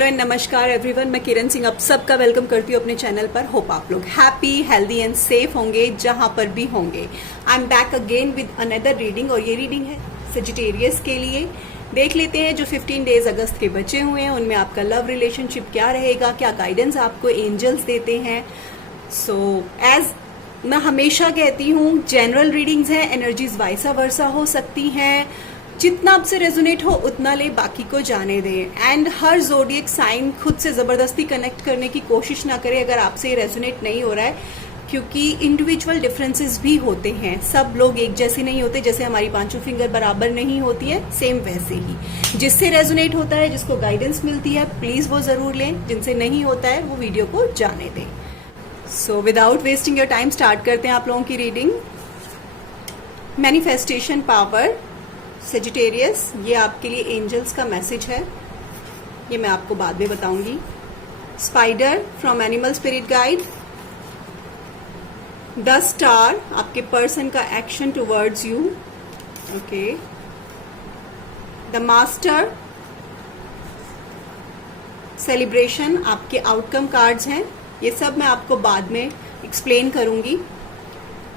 Hello and नमस्कार everyone, मैं किरण सिंह आप सबका वेलकम करती हूँ अपने चैनल पर। होप आप लोग हैप्पी, हेल्दी एंड सेफ होंगे जहां पर भी होंगे। I am back again with another reading और ये रीडिंग है सजिटेरियस के लिए। देख लेते हैं जो 15 डेज अगस्त के बचे हुए हैं उनमें आपका लव रिलेशनशिप क्या रहेगा, क्या गाइडेंस आपको एंजल्स देते हैं। सो एज मैं हमेशा कहती हूँ, जनरल रीडिंग्स हैं, एनर्जीज वाइसा वर्सा हो सकती हैं। जितना आपसे रेजोनेट हो उतना ले, बाकी को जाने दें। एंड हर जोडियक साइन खुद से जबरदस्ती कनेक्ट करने की कोशिश ना करें अगर आपसे ये रेजोनेट नहीं हो रहा है, क्योंकि इंडिविजुअल डिफरेंसेस भी होते हैं। सब लोग एक जैसे नहीं होते, जैसे हमारी पांचों फिंगर बराबर नहीं होती है, सेम वैसे ही जिससे रेजोनेट होता है, जिसको गाइडेंस मिलती है, प्लीज वो जरूर लें। जिनसे नहीं होता है वो वीडियो को जाने दें। So without wasting your time start करते हैं आप लोगों की रीडिंग। मैनिफेस्टेशन पावर सेजिटेरियस, ये आपके लिए एंजल्स का मैसेज है, ये मैं आपको बाद में बताऊंगी। Spider from animal spirit guide. The star, आपके पर्सन का action towards you. Okay. The master, celebration, आपके आउटकम कार्ड्स हैं। ये सब मैं आपको बाद में एक्सप्लेन करूंगी।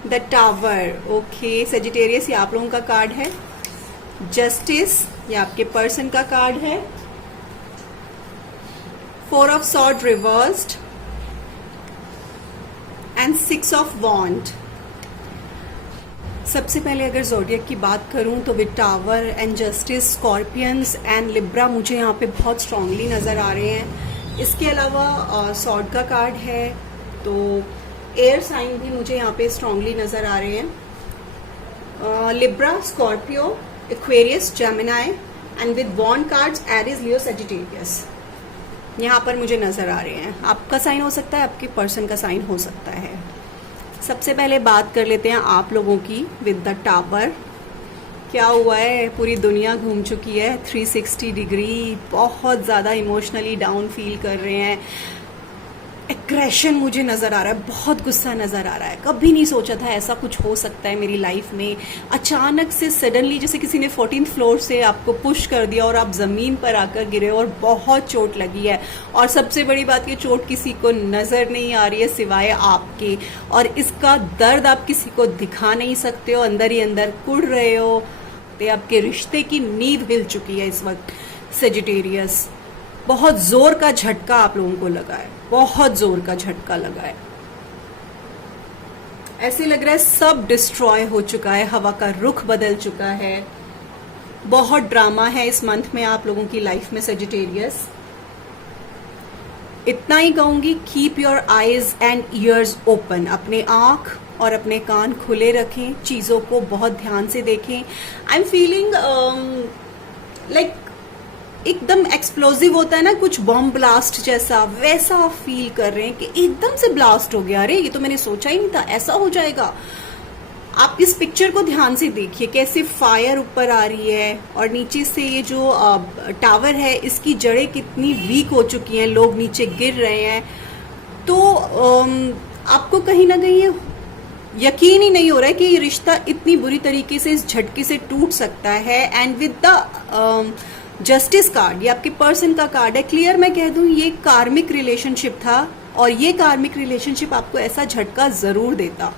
द टावर, ओके सेजिटेरियस, ये आप लोगों का कार्ड है। जस्टिस, ये आपके पर्सन का कार्ड है। 4 of sword reversed and 6 of wand. सबसे पहले अगर जोडियक की बात करूं तो with tower and justice, scorpions and Libra मुझे यहाँ पे बहुत स्ट्रांगली नजर आ रहे हैं। इसके अलावा सॉर्ड का कार्ड है, तो एयर साइन भी मुझे यहाँ पे स्ट्रांगली नजर आ रहे हैं। Libra, Scorpio, Aquarius, Gemini and with Wand cards Aries, Leo, Sagittarius यहाँ पर मुझे नजर आ रहे हैं। आपका साइन हो सकता है, आपके पर्सन का साइन हो सकता है। सबसे पहले बात कर लेते हैं आप लोगों की विद द टावर। क्या हुआ है, पूरी दुनिया घूम चुकी है 360 डिग्री, बहुत ज़्यादा इमोशनली डाउन फील कर रहे हैं। एग्रेशन मुझे नज़र आ रहा है, बहुत गुस्सा नज़र आ रहा है। कभी नहीं सोचा था ऐसा कुछ हो सकता है मेरी लाइफ में। अचानक से सडनली जैसे किसी ने 14th फ्लोर से आपको पुश कर दिया और आप ज़मीन पर आकर गिरे और बहुत चोट लगी है। और सबसे बड़ी बात, ये चोट किसी को नज़र नहीं आ रही है सिवाय आपके, और इसका दर्द आप किसी को दिखा नहीं सकते हो, अंदर ही अंदर कुढ़ रहे हो। तो आपके रिश्ते की नींव हिल चुकी है इस वक्त सेजिटेरियस। बहुत जोर का झटका आप लोगों को लगा है, बहुत जोर का झटका लगा है। ऐसे लग रहा है सब डिस्ट्रॉय हो चुका है, हवा का रुख बदल चुका है। बहुत ड्रामा है इस मंथ में आप लोगों की लाइफ में सेजिटेरियस। इतना ही कहूंगी, keep your eyes and years open. अपने आंख और अपने कान खुले रखें, चीजों को बहुत ध्यान से देखें। आई एम फीलिंग लाइक एकदम एक्सप्लोजिव होता है ना, कुछ बॉम्ब ब्लास्ट जैसा, वैसा आप फील कर रहे हैं कि एकदम से ब्लास्ट हो गया। अरे ये तो मैंने सोचा ही नहीं था ऐसा हो जाएगा। आप इस पिक्चर को ध्यान से देखिए, कैसे फायर ऊपर आ रही है और नीचे से ये जो टावर है इसकी जड़ें कितनी वीक हो चुकी हैं, लोग नीचे गिर रहे हैं। तो आपको कहीं ना कहीं यकीन ही नहीं हो रहा है कि ये रिश्ता इतनी बुरी तरीके से इस झटके से टूट सकता है। And with the justice card, ये आपके पर्सन का कार्ड है। क्लियर मैं कह दूं, ये कार्मिक रिलेशनशिप था और ये कार्मिक रिलेशनशिप आपको ऐसा झटका जरूर देता।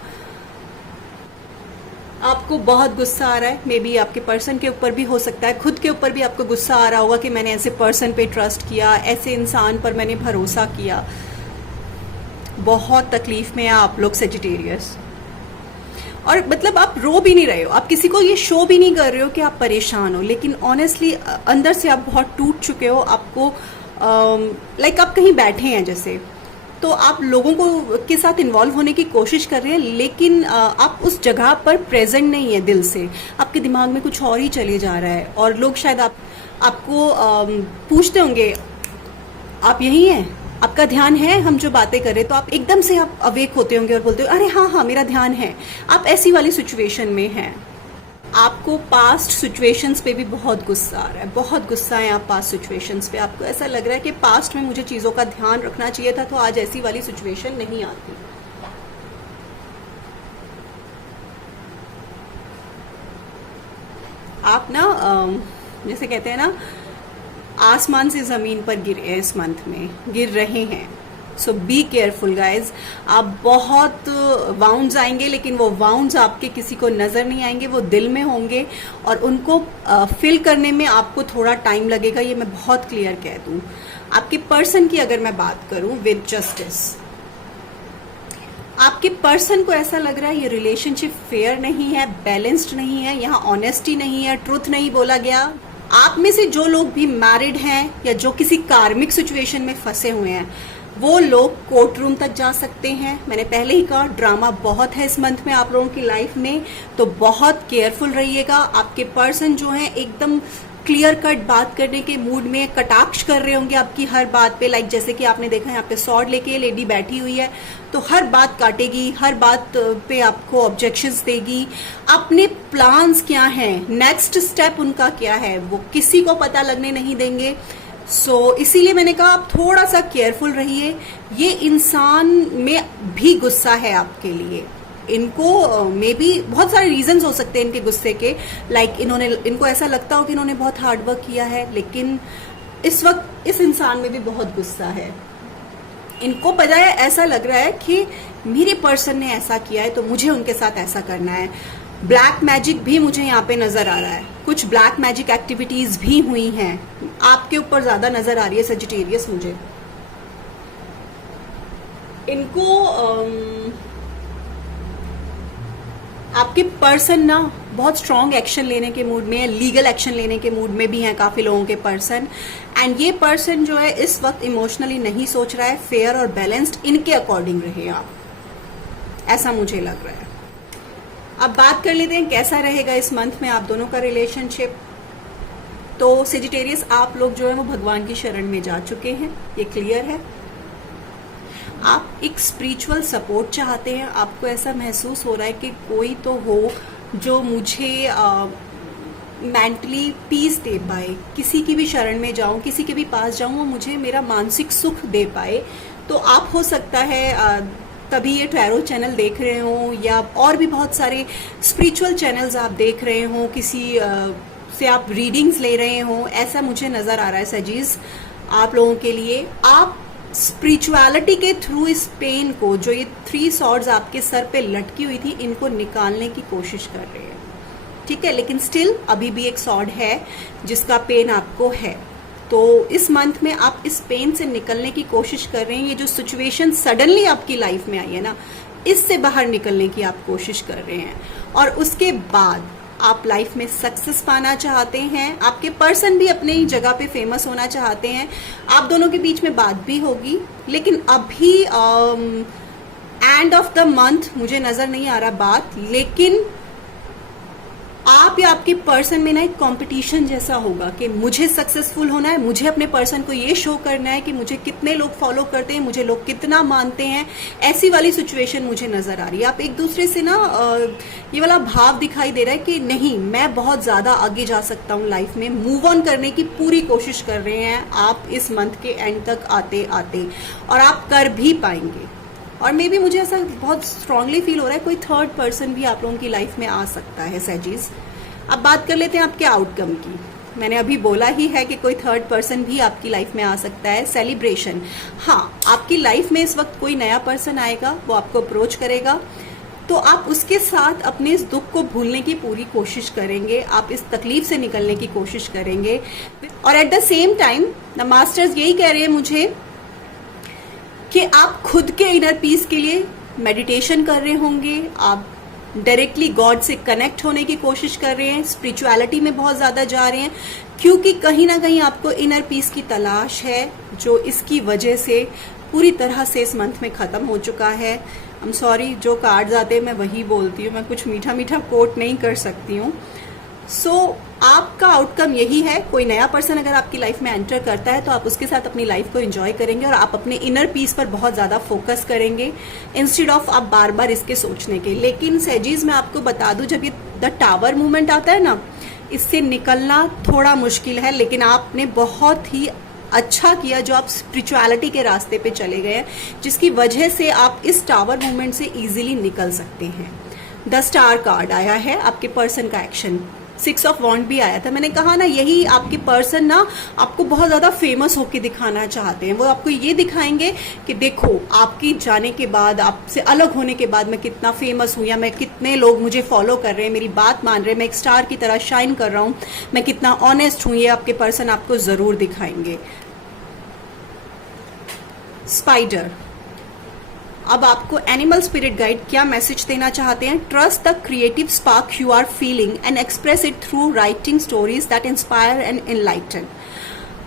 आपको बहुत गुस्सा आ रहा है, मे बी आपके पर्सन के ऊपर भी हो सकता है, खुद के ऊपर भी आपको गुस्सा आ रहा होगा कि मैंने ऐसे पर्सन पे ट्रस्ट किया, ऐसे इंसान पर मैंने भरोसा किया। बहुत तकलीफ में है आप लोग सेजिटेरियस, और मतलब आप रो भी नहीं रहे हो, आप किसी को ये शो भी नहीं कर रहे हो कि आप परेशान हो, लेकिन ऑनेस्टली अंदर से आप बहुत टूट चुके हो। आपको लाइक आप कहीं बैठे हैं जैसे, तो आप लोगों को के साथ इन्वॉल्व होने की कोशिश कर रहे हैं, लेकिन आप उस जगह पर प्रेजेंट नहीं है दिल से। आपके दिमाग में कुछ और ही चले जा रहा है, और लोग शायद आपको पूछते होंगे आप यही हैं, आपका ध्यान है हम जो बातें कर रहे, तो आप एकदम से आप अवेक होते होंगे और बोलते हो अरे हाँ हाँ मेरा ध्यान है। आप ऐसी वाली सिचुएशन में हैं। आपको पास्ट सिचुएशंस पे भी बहुत गुस्सा आ रहा है, बहुत गुस्सा है आप पास्ट सिचुएशंस पे। आपको ऐसा लग रहा है कि पास्ट में मुझे चीजों का ध्यान रखना चाहिए था, तो आज ऐसी वाली सिचुएशन नहीं आती। आप ना जैसे कहते हैं ना, आसमान से ज़मीन पर गिरे हैं, इस मंथ में गिर रहे हैं। सो बी केयरफुल गाइज। आप बहुत वाउंड्स आएंगे, लेकिन वो वाउंड्स आपके किसी को नज़र नहीं आएंगे, वो दिल में होंगे और उनको फिल करने में आपको थोड़ा टाइम लगेगा, ये मैं बहुत क्लियर कह दूँ। आपके पर्सन की अगर मैं बात करूँ विद जस्टिस, आपके पर्सन को ऐसा लग रहा है ये रिलेशनशिप फेयर नहीं है, बैलेंस्ड नहीं है, यहाँ ऑनेस्टी नहीं है, ट्रुथ नहीं बोला गया। आप में से जो लोग भी मैरिड हैं या जो किसी कार्मिक सिचुएशन में फंसे हुए हैं, वो लोग कोर्ट रूम तक जा सकते हैं। मैंने पहले ही कहा ड्रामा बहुत है इस मंथ में आप लोगों की लाइफ में, तो बहुत केयरफुल रहिएगा। आपके पर्सन जो हैं एकदम क्लियर कट बात करने के मूड में, कटाक्ष कर रहे होंगे आपकी हर बात पे। लाइक जैसे कि आपने देखा यहाँ पे सॉर्ड लेके लेडी बैठी हुई है, तो हर बात काटेगी, हर बात पे आपको ऑब्जेक्शंस देगी। अपने प्लान्स क्या हैं, नेक्स्ट स्टेप उनका क्या है, वो किसी को पता लगने नहीं देंगे। इसीलिए मैंने कहा आप थोड़ा सा केयरफुल रहिए। ये इंसान में भी गुस्सा है आपके लिए, इनको मे बी बहुत सारे रीजंस हो सकते हैं इनके गुस्से के। लाइक इनको ऐसा लगता हो कि इन्होंने बहुत हार्ड वर्क किया है, लेकिन इस वक्त इस इंसान में भी बहुत गुस्सा है। इनको पता है, ऐसा लग रहा है कि मेरे पर्सन ने ऐसा किया है तो मुझे उनके साथ ऐसा करना है। ब्लैक मैजिक भी मुझे यहाँ पे नजर आ रहा है, कुछ ब्लैक मैजिक एक्टिविटीज भी हुई हैं, आपके ऊपर ज्यादा नजर आ रही है सजिटेरियस मुझे। इनको आपके पर्सन ना बहुत स्ट्रॉन्ग एक्शन लेने के मूड में है, लीगल एक्शन लेने के मूड में भी हैं काफी लोगों के पर्सन। एंड ये पर्सन जो है इस वक्त इमोशनली नहीं सोच रहा है, फेयर और बैलेंस्ड इनके अकॉर्डिंग रहे आप, ऐसा मुझे लग रहा है। अब बात कर लेते हैं कैसा रहेगा इस मंथ में आप दोनों का रिलेशनशिप। तो सेजिटेरियस आप लोग जो है वो भगवान की शरण में जा चुके हैं, ये क्लियर है। आप एक स्पिरिचुअल सपोर्ट चाहते हैं, आपको ऐसा महसूस हो रहा है कि कोई तो हो जो मुझे मेंटली पीस दे पाए, किसी की भी शरण में जाऊं, किसी के भी पास जाऊं, वो मुझे मेरा मानसिक सुख दे पाए। तो आप हो सकता है तभी ये टैरो चैनल देख रहे हो या और भी बहुत सारे स्पिरिचुअल चैनल्स आप देख रहे हो, किसी से आप रीडिंग्स ले रहे हो, ऐसा मुझे नजर आ रहा है सजीज आप लोगों के लिए। आप स्पिरिचुअलिटी के थ्रू इस पेन को, जो ये 3 सॉर्ड्स आपके सर पे लटकी हुई थी, इनको निकालने की कोशिश कर रहे हैं, ठीक है। लेकिन स्टिल अभी भी एक सॉर्ड है जिसका पेन आपको है। तो इस मंथ में आप इस पेन से निकलने की कोशिश कर रहे हैं। ये जो सिचुएशन सडनली आपकी लाइफ में आई है ना, इससे बाहर निकलने की आप कोशिश कर रहे हैं। और उसके बाद आप लाइफ में सक्सेस पाना चाहते हैं। आपके पर्सन भी अपने ही जगह पे फेमस होना चाहते हैं। आप दोनों के बीच में बात भी होगी, लेकिन अभी एंड ऑफ द मंथ मुझे नजर नहीं आ रहा बात। लेकिन आप या आपके पर्सन में ना एक कंपटीशन जैसा होगा कि मुझे सक्सेसफुल होना है, मुझे अपने पर्सन को ये शो करना है कि मुझे कितने लोग फॉलो करते हैं, मुझे लोग कितना मानते हैं। ऐसी वाली सिचुएशन मुझे नजर आ रही है। आप एक दूसरे से ना ये वाला भाव दिखाई दे रहा है कि नहीं, मैं बहुत ज्यादा आगे जा सकता हूँ लाइफ में। मूव ऑन करने की पूरी कोशिश कर रहे हैं आप इस मंथ के एंड तक आते आते, और आप कर भी पाएंगे। और मे बी मुझे ऐसा बहुत स्ट्रांगली फील हो रहा है कोई थर्ड पर्सन भी आप लोगों की लाइफ में आ सकता है सैजीज। अब बात कर लेते हैं आपके आउटकम की। मैंने अभी बोला ही है कि कोई थर्ड पर्सन भी आपकी लाइफ में आ सकता है। सेलिब्रेशन, हाँ, आपकी लाइफ में इस वक्त कोई नया पर्सन आएगा, वो आपको अप्रोच करेगा, तो आप उसके साथ अपने इस दुख को भूलने की पूरी कोशिश करेंगे, आप इस तकलीफ से निकलने की कोशिश करेंगे। और at the same time the masters यही कह रहे हैं मुझे कि आप खुद के इनर पीस के लिए मेडिटेशन कर रहे होंगे, आप डायरेक्टली गॉड से कनेक्ट होने की कोशिश कर रहे हैं, स्पिरिचुअलिटी में बहुत ज्यादा जा रहे हैं, क्योंकि कहीं ना कहीं आपको इनर पीस की तलाश है, जो इसकी वजह से पूरी तरह से इस मंथ में खत्म हो चुका है। आई एम सॉरी, जो कार्ड्स आते हैं मैं वही बोलती हूँ, मैं कुछ मीठा मीठा कोट नहीं कर सकती हूँ। आपका आउटकम यही है। कोई नया पर्सन अगर आपकी लाइफ में एंटर करता है तो आप उसके साथ अपनी लाइफ को एंजॉय करेंगे और आप अपने इनर पीस पर बहुत ज्यादा फोकस करेंगे इंस्टेड ऑफ आप बार बार इसके सोचने के। लेकिन सैजीज मैं आपको बता दूं, जब ये द टावर मूवमेंट आता है ना, इससे निकलना थोड़ा मुश्किल है, लेकिन आपने बहुत ही अच्छा किया जो आप स्पिरिचुअलिटी के रास्ते पे चले गए हैं, जिसकी वजह से आप इस टावर मूवमेंट से इजीली निकल सकते हैं। द स्टार कार्ड आया है आपके पर्सन का एक्शन। 6 ऑफ वॉन्ड भी आया था। मैंने कहा ना, यही आपके पर्सन ना आपको बहुत ज्यादा फेमस होके दिखाना चाहते हैं। वो आपको ये दिखाएंगे कि देखो, आपकी जाने के बाद, आपसे अलग होने के बाद मैं कितना फेमस हूं, या मैं कितने लोग मुझे फॉलो कर रहे हैं, मेरी बात मान रहे हैं, मैं एक स्टार की तरह शाइन कर रहा हूं, मैं कितना ऑनेस्ट हूं, ये आपके पर्सन आपको जरूर दिखाएंगे। स्पाइडर, अब आपको एनिमल स्पिरिट गाइड क्या मैसेज देना चाहते हैं? Trust the creative spark you are feeling and express it through writing stories that inspire and enlighten.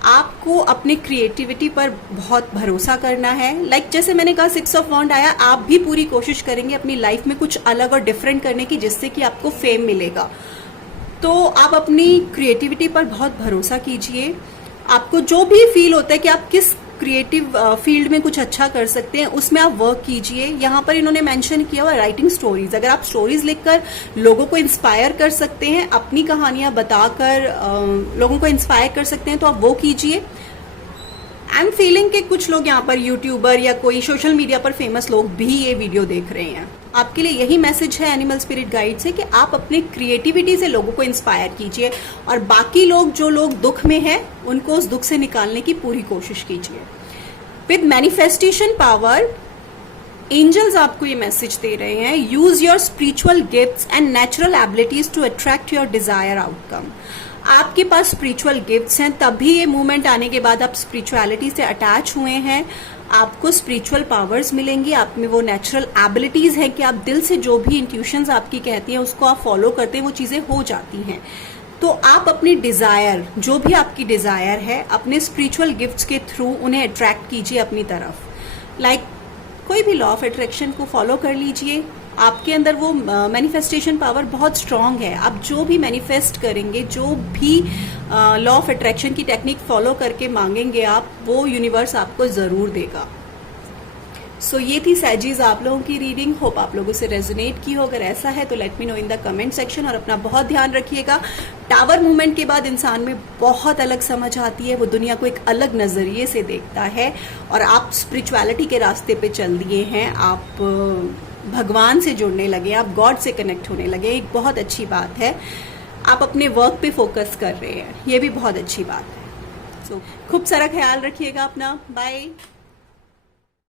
आपको अपनी क्रिएटिविटी पर बहुत भरोसा करना है। जैसे मैंने कहा 6 ऑफ वॉन्ड आया, आप भी पूरी कोशिश करेंगे अपनी लाइफ में कुछ अलग और डिफरेंट करने की, जिससे कि आपको फेम मिलेगा। तो आप अपनी क्रिएटिविटी पर बहुत भरोसा कीजिए। आपको जो भी फील होता है कि आप किस क्रिएटिव फील्ड में कुछ अच्छा कर सकते हैं, उसमें आप वर्क कीजिए। यहाँ पर इन्होंने मेंशन किया हुआ राइटिंग स्टोरीज। अगर आप स्टोरीज लिखकर लोगों को इंस्पायर कर सकते हैं, अपनी कहानियां बताकर लोगों को इंस्पायर कर सकते हैं, तो आप वो कीजिए। आई एम फीलिंग कि कुछ लोग यहाँ पर यूट्यूबर या कोई सोशल मीडिया पर फेमस लोग भी ये वीडियो देख रहे हैं। आपके लिए यही मैसेज है एनिमल स्पिरिट गाइड से कि आप अपनी क्रिएटिविटी से लोगों को इंस्पायर कीजिए, और बाकी लोग, जो लोग दुख में हैं, उनको उस दुख से निकालने की पूरी कोशिश कीजिए। विद मैनिफेस्टेशन पावर, एंजल्स आपको ये मैसेज दे रहे हैं, use your spiritual gifts and natural abilities to attract your desire outcome. आपके पास स्पिरिचुअल गिफ्ट्स हैं, तभी ये मूवमेंट आने के बाद आप स्पिरिचुअलिटी से अटैच हुए हैं, आपको स्पिरिचुअल पावर्स मिलेंगी, आप में वो नेचुरल एबिलिटीज हैं कि आप दिल से जो भी इंट्यूशंस आपकी कहती हैं उसको आप फॉलो करते हैं, वो चीजें हो जाती हैं। तो आप अपनी डिजायर, जो भी आपकी डिजायर है, अपने स्पिरिचुअल गिफ्ट्स के थ्रू उन्हें अट्रैक्ट कीजिए अपनी तरफ। कोई भी लॉ ऑफ अट्रैक्शन को फॉलो कर लीजिए। आपके अंदर वो मैनिफेस्टेशन पावर बहुत स्ट्रांग है। आप जो भी मैनिफेस्ट करेंगे, जो भी लॉ ऑफ अट्रैक्शन की टेक्निक फॉलो करके मांगेंगे आप, वो यूनिवर्स आपको जरूर देगा। सो ये थी सैजीज आप लोगों की रीडिंग। होप आप लोगों से रेजोनेट की हो। अगर ऐसा है तो let me know in the comment section, और अपना बहुत ध्यान रखिएगा। टावर मूवमेंट के बाद इंसान में बहुत अलग समझ आती है, वो दुनिया को एक अलग नजरिए से देखता है, और आप स्पिरिचुअलिटी के रास्ते पे चल दिए हैं, आप भगवान से जुड़ने लगे, आप गॉड से कनेक्ट होने लगे। एक बहुत अच्छी बात है। आप अपने वर्क पे फोकस कर रहे हैं, ये भी बहुत अच्छी बात है। सो खूब सारा ख्याल रखिएगा अपना। बाय।